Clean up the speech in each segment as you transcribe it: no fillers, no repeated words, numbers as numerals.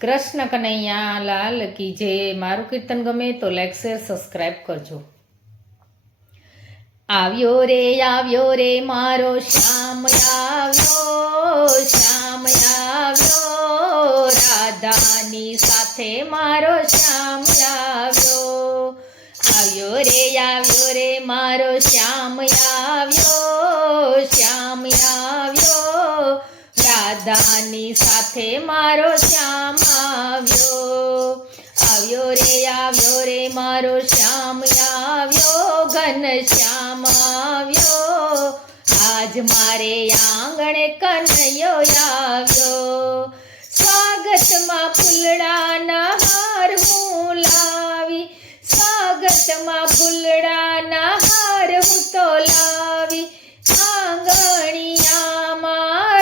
કૃષ્ણ કનૈયા લાલ કી જય। મારું કીર્તન ગમે તો લાઈક શેર સબસ્ક્રાઈબ કરજો। આવ્યો રે મારો શ્યામ આવ્યો, શ્યામ આવ્યો, રાધાની સાથે મારો શ્યામ આવ્યો। આવ્યો રે મારો શ્યામ આવ્યો, શ્યામ આવ્યો, રાધાની સાથે મારો શ્યામ આવ્યો। આવ્યો રે મારો શ્યામ આવ્યો, ઘન શ્યામ આવ્યો, આજ મારે આંગણે કનૈયો આવ્યો। સ્વાગતમાં ફૂલડાના હાર હું લાવી, સ્વાગતમાં ફૂલડાના હાર હું તો લાવી, આંગણિયામાં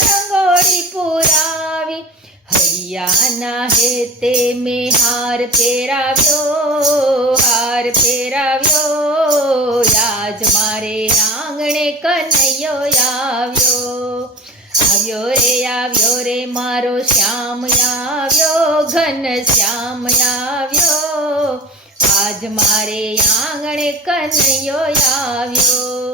રંગોળી પુરાવી, હૈયાના હેતે મેં હાર પહેરાવ્યો, હાર પહેરાવ્યો, આજ મારે આંગણે કનૈયો આવ્યો। આવ્યો રે મારો શ્યામ આવ્યો, ઘન શ્યામ આવ્યો, આજ મારે આંગણે કનૈયો આવ્યો।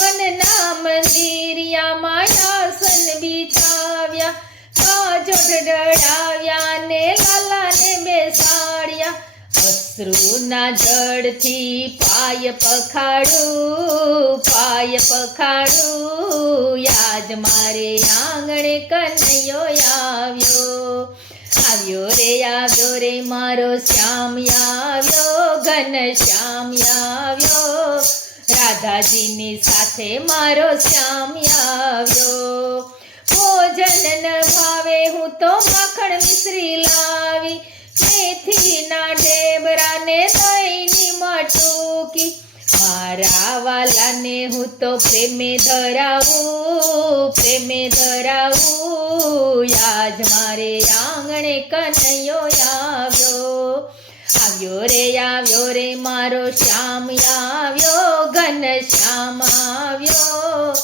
મનના મંદિરિયામાં આસન બિછાવ્યા, કાજોઠ ડળાવ્યા ને લાલાને બેસાડ્યા, અશ્રુના જળથી પાય પખાડું, પાય પખાડું, આજ મારે આંગણે કનૈયો આવ્યો। આવ્યો રે મારો શ્યામ આવ્યો, ઘન શ્યામ આવ્યો, રાધાજીની સાથે મારો શ્યામ આવ્યો। ભોજન ન ભાવે હું તો માખણ મિશ્રી લાવી, મેથીના ઢેબરાને દહીંની મટુકી, મારા વાલાને હું તો પ્રેમે ધરાવું, પ્રેમે ધરાવું, આજ મારે આંગણે કનૈયો આવ્યો। આવ્યો રે મારો શ્યામ આવ્યો, ઘન શ્યામ આવ્યો,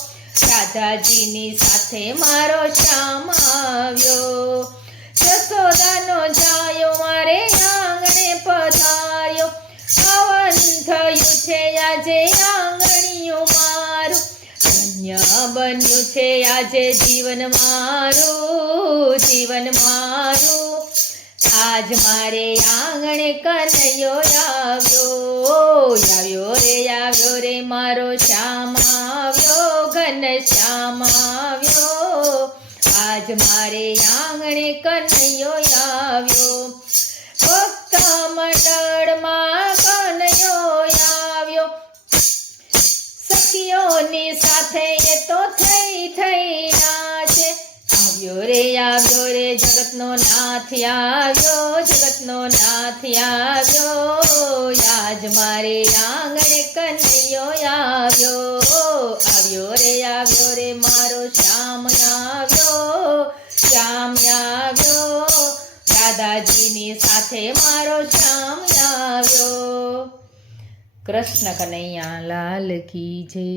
રાધાજીની સાથે મારો શ્યામ આવ્યો। જસોદાનો જાયો મારે આંગણે પધાર્યો, પાવન થયું છે આજે આંગણિયું મારું, ધન્ય બન્યું છે આજે જીવન મારું, જીવન મારું, આજ મારે આંગણે કનૈયો આવ્યો। આવ્યો રે મારો શ્યામ આવ્યો, ઘન શ્યામ આવ્યો, આજ મારે આંગણે કનૈયો આવ્યો। ભક્ત મંડળમાં કનૈયો આવ્યો, સખીઓની સાથે એ તો થઈ નાચે, આવ્યો રે જગતનો નાથ આવ્યો, જગતનો નાથ આવ્યો, આજ મારે આંગણે કનૈયો આવ્યો। આવ્યો રે મારો શ્યામ આવ્યો, શ્યામ આવ્યો, રાધાજીની સાથે મારો શ્યામ આવ્યો। કૃષ્ણ કનૈયા લાલ કી જય।